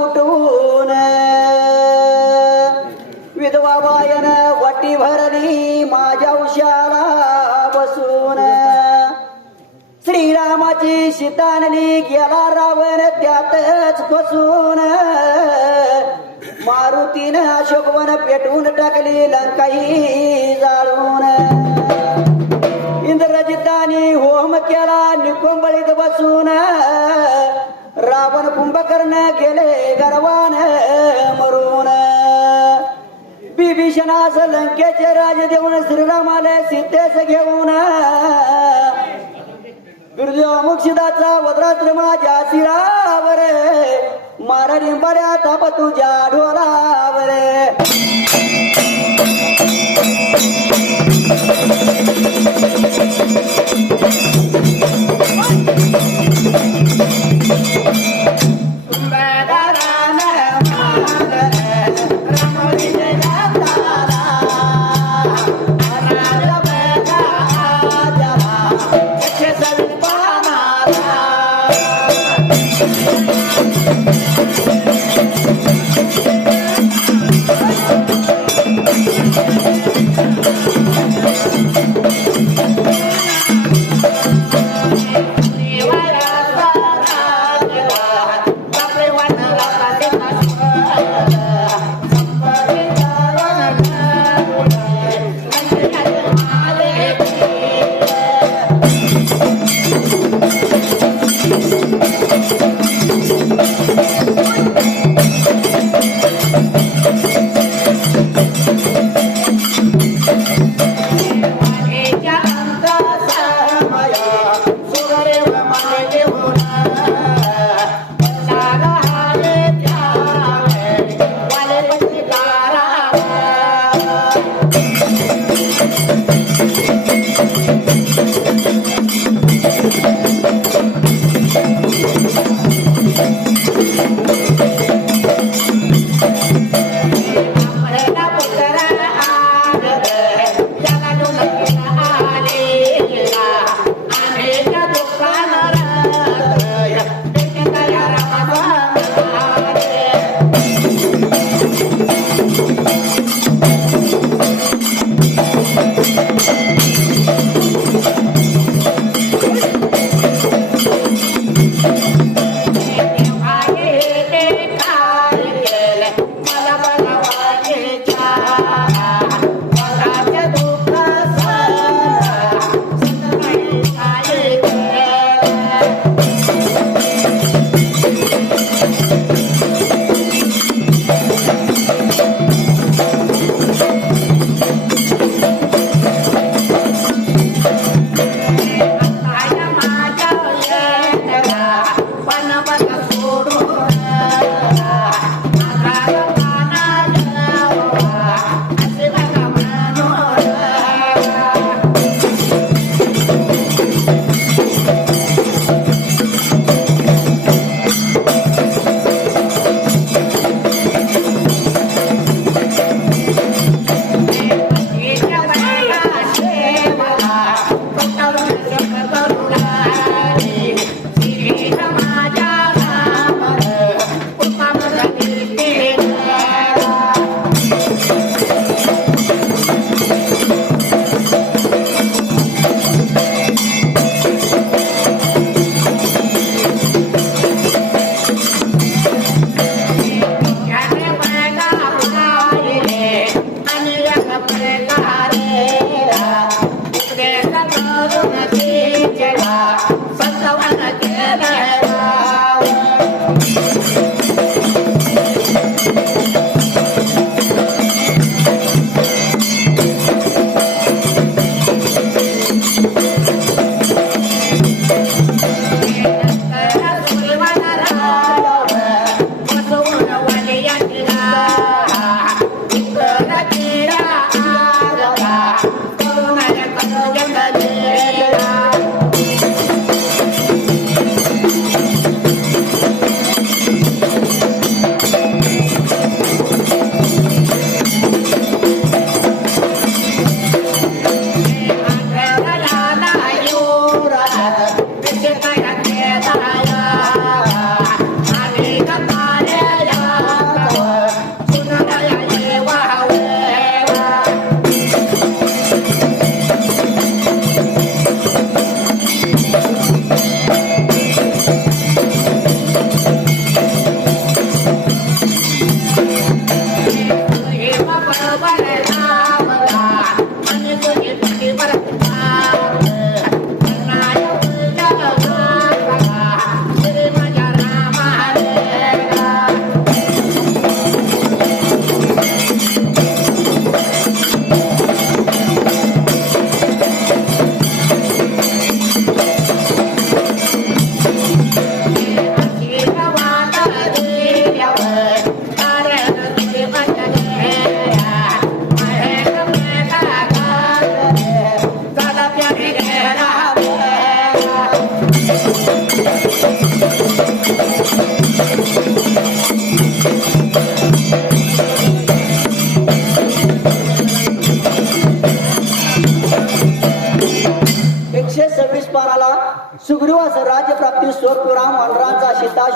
उठवून विधवा बायन वाटी भरली माझ्या उशाला बसून श्रीरामाची सीतानली गेला रावण त्यातच फसून मारुतीनं अशोकवन पेटवून टाकली लंकाही जाळून इंद्रजितानी होम केला निकुंबळीत बसून रावण कुंभकर्ण गेले गर्वान मरून बिभीषणास लंकेचे राज देऊन श्रीरामाला सीतेस घेऊन दुर्देव मुक्षिदाचा वज्रास्त्र माझ्या शिरावर मारा निंबाड्या ताप तुझ्या ढोलावर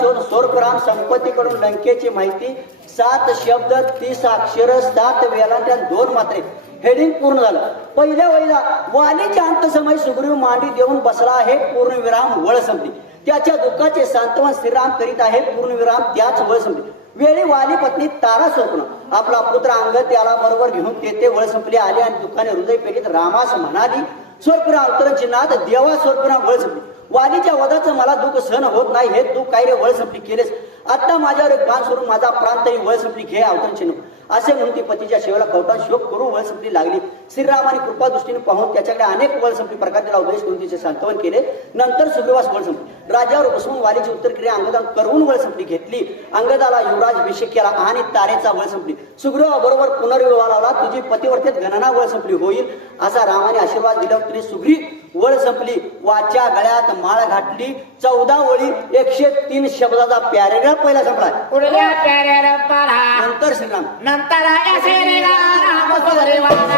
शोध सोरग्राम संपत्तीकडून लंकेची माहिती 7 शब्द 30 अक्षर 7 वेलांच्या 2 मात्रे हेडिंग पूर्ण झालं. पहिल्या वहीला वालीच्या अंतसमय सुग्रीव मांडी देऊन बसला आहे पूर्णविराम वळ संपली. त्याच्या दुःखाचे सांत्वन श्रीराम करीत आहे पूर्णविराम त्याच वळ संपली. वेळी वाली पत्नी तारा स्वप्न आपला पुत्र अंगद त्याला बरोबर घेऊन तेथे वळ संपली आले आणि दुःखाने हृदय पेटीत रामास म्हणाली स्वरपुरा अवतरणची नाद देवा स्वरपुरा वळ संपली. वालीच्या वधाचं मला दुःख सहन होत नाही हे तू काय रे वळ संपली केलेस. आता माझ्यावर एक बाण सोडून माझा प्राण तरी वळ संपली घे अवतरणची नको असे म्हणून ती पतीच्या शेवाला कवटान शोक करून वळ संपली लागली. श्रीरामाने कृपा दृष्टीने पाहून त्याच्याकडे अनेक वळ संपली प्रकार त्याला उपदेश करून तिचे सांत्वन केले. नंतर सुग्रीवास वळ संपली. राजावर बसवून वालीची उत्तर क्रिया अंगदान करून वळ संपली घेतली. अंगदाला युवराज अभिषेक केला आणि तारेचा वळ संपली. सुग्रीवाबरोबर पुनर्विवाह लावला. तुझी पतिवर्तेत गणना वळ संपली होईल असा रामाने आशीर्वाद दिल्यावर तिने सुग्रीव वळ संपली. वाच्या गळ्यात माळ घातली. 14 ओळी 103 शब्दाचा पॅरेग्राफ पहिला संपला. पुढल्या पॅरेग्राफ पहा. नंतर श्रीराम नंतर आया श्रीराम राम सुग्रीवाला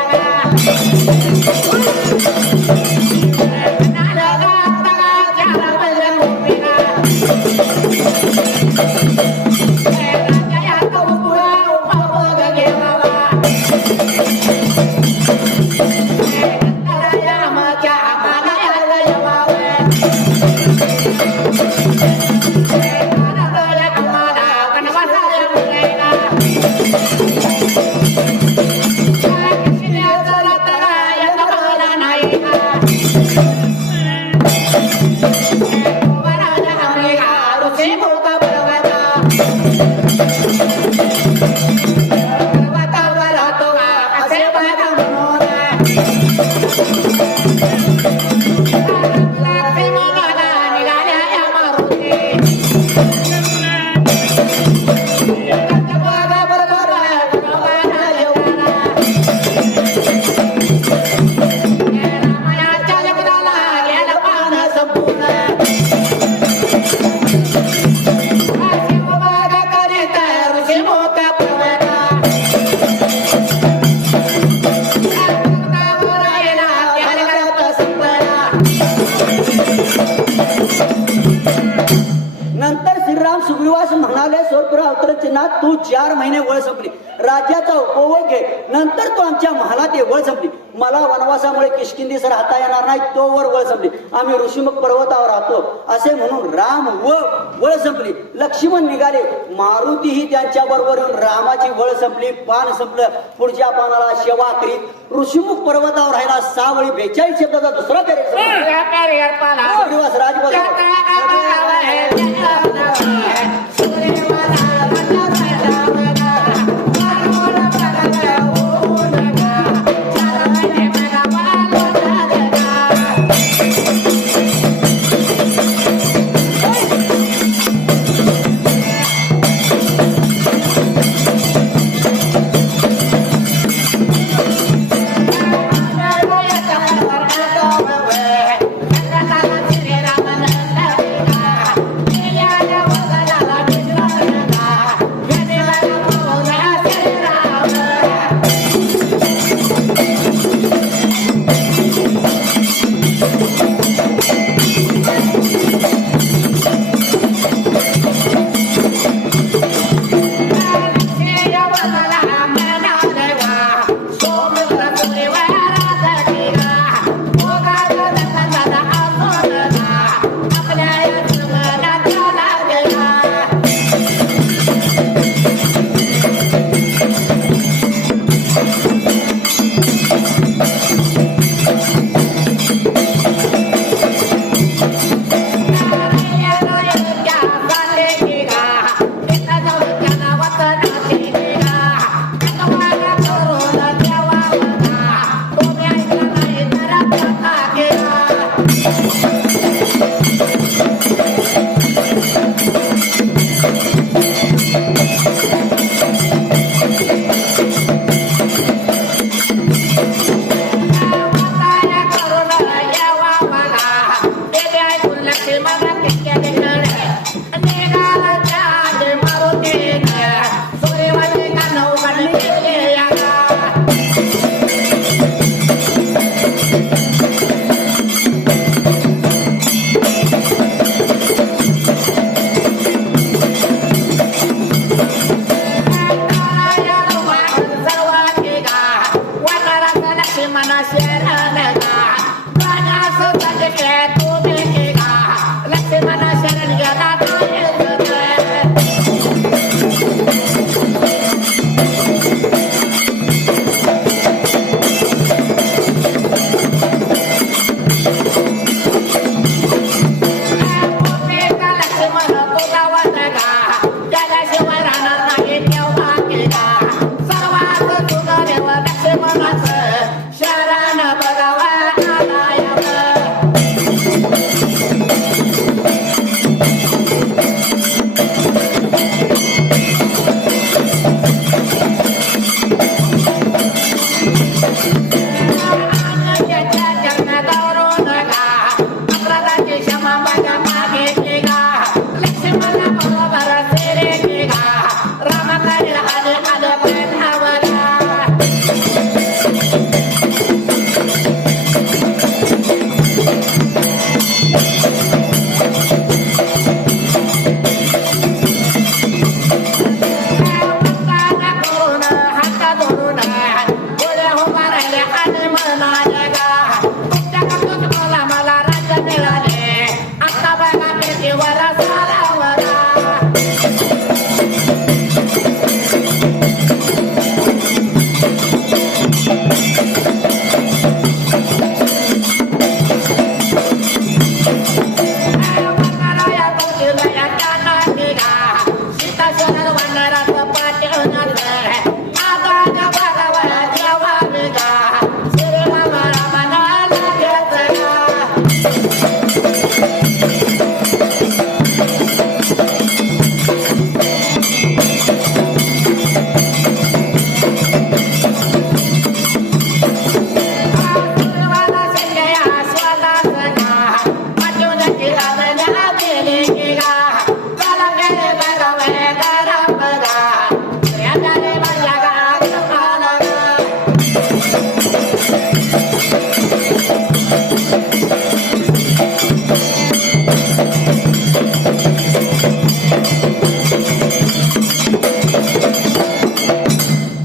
तू 4 महिने वळ संपली. राज्याचा उपभोग घे नंतर तू आमच्या महालात ये वळ संपली. मला वनवासामुळे किष्किंधीस राहता येणार नाही तोवर वळ संपली. आम्ही ऋषीमुख पर्वतावर राहतो असे म्हणून राम वळ संपली. लक्ष्मण निघाले. मारुतीही त्यांच्या बरोबर येऊन रामाची वळ संपली. पान संपलं. पुढच्या पानाला शेवा करीत ऋषीमुख पर्वतावर राहिला. 6 वळी 42 शब्दाचा दुसरा पॅरेग्राफ राजपद श्रीराम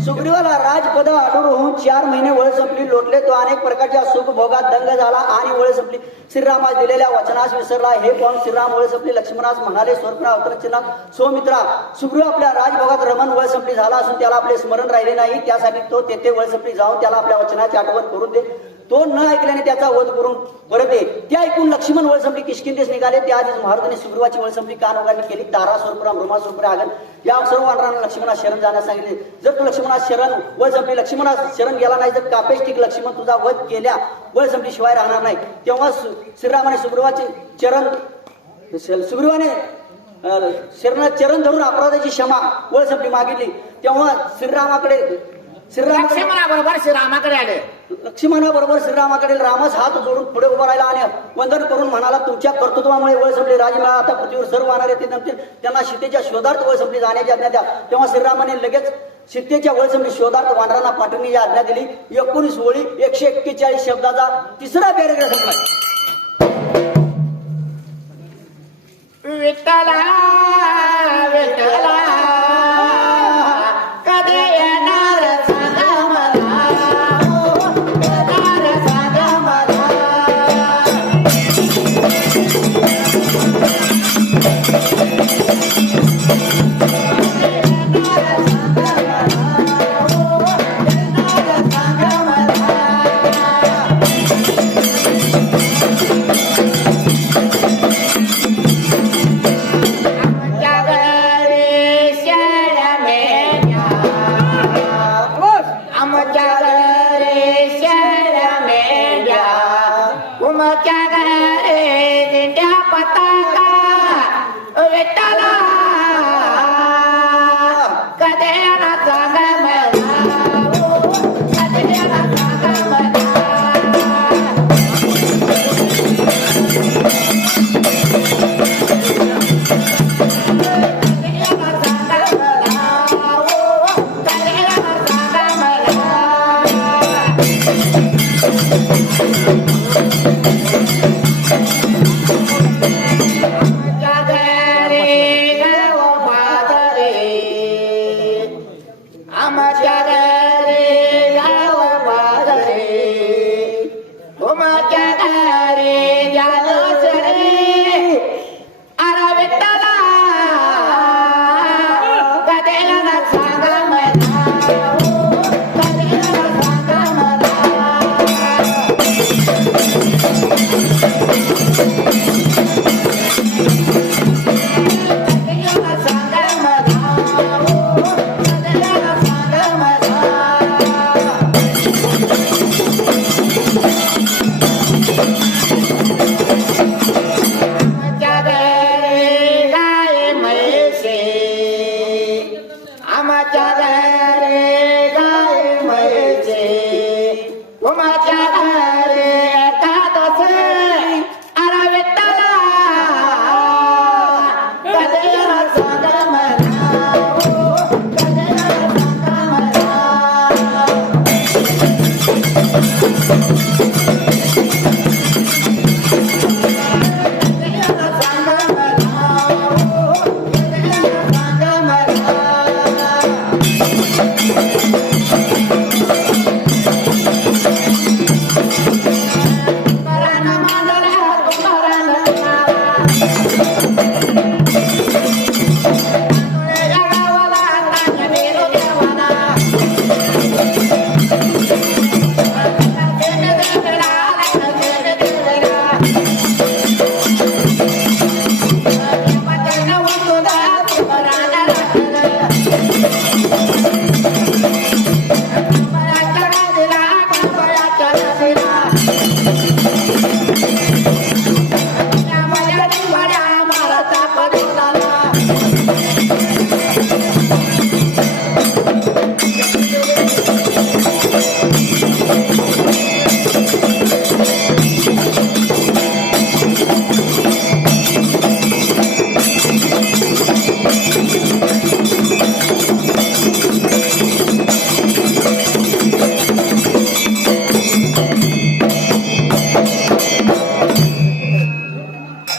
सुग्रीवाला राजपद आढून होऊन 4 महिने वळ संपली. लोटले तो अनेक प्रकारच्या सुख भोगात दंग झाला आणि वळ संपली. श्रीरामास दिलेल्या वचनास विसरला. हे पाहून श्रीराम वळ संपली. लक्ष्मणास म्हणाले स्वर्पणा अवतरचिना सौमित्रा. सुग्रीव आपल्या राजभोगात रमण वळ संपली झाला असून त्याला आपले स्मरण राहिले नाही. त्यासाठी तो तेथे वळ संपली जाऊन त्याला आपल्या वचनाची आठवण करून दे. तो न ऐकल्याने त्याचा वध करून परत ये. ते ऐकून लक्ष्मण वळ संपली किष्किंधेस निघाले. त्याआधीच महाराजांनी सुग्रीवाची वळ संपली कान उघडणी केली. तारा स्वरूपराम रोमा स्वरूपरे आगन या सर्व वानरांना लक्ष्मणास शरण जाण्यास सांगितले. जर तू लक्ष्मणास शरण वळ संपली लक्ष्मणास शरण गेला नाही तर कापेश टिक लक्ष्मण तुझा वध केल्या वळ संपली शिवाय राहणार नाही. तेव्हा श्रीरामाने सुग्रीवाचे सुग्रीवाने चरण धरून अपराधाची क्षमा वळ संपली मागितली. तेव्हा लक्ष्मणाबरोबर श्रीरामाकडे आले. लक्ष्मणाबरोबर श्रीरामाकडे रामास हात जोडून पुढे उभा राहिला आणि वंदन करून म्हणाला तुमच्या कर्तृत्वामुळे वळ संपली. राजमाळा आता पृथ्वीवर सर्व वाहणारे ते नमतील. त्यांना सीतेच्या शोधार्थ वळ संपली जाण्याची आज्ञा द्या. तेव्हा श्रीरामाने लगेच सीतेच्या वळ संपली शोधार्थ वानरांना पाठवण्याची आज्ञा दिली. 19 ओळी 141 शब्दाचा 3रा पॅरेग्राफ संपला. विठ्ठला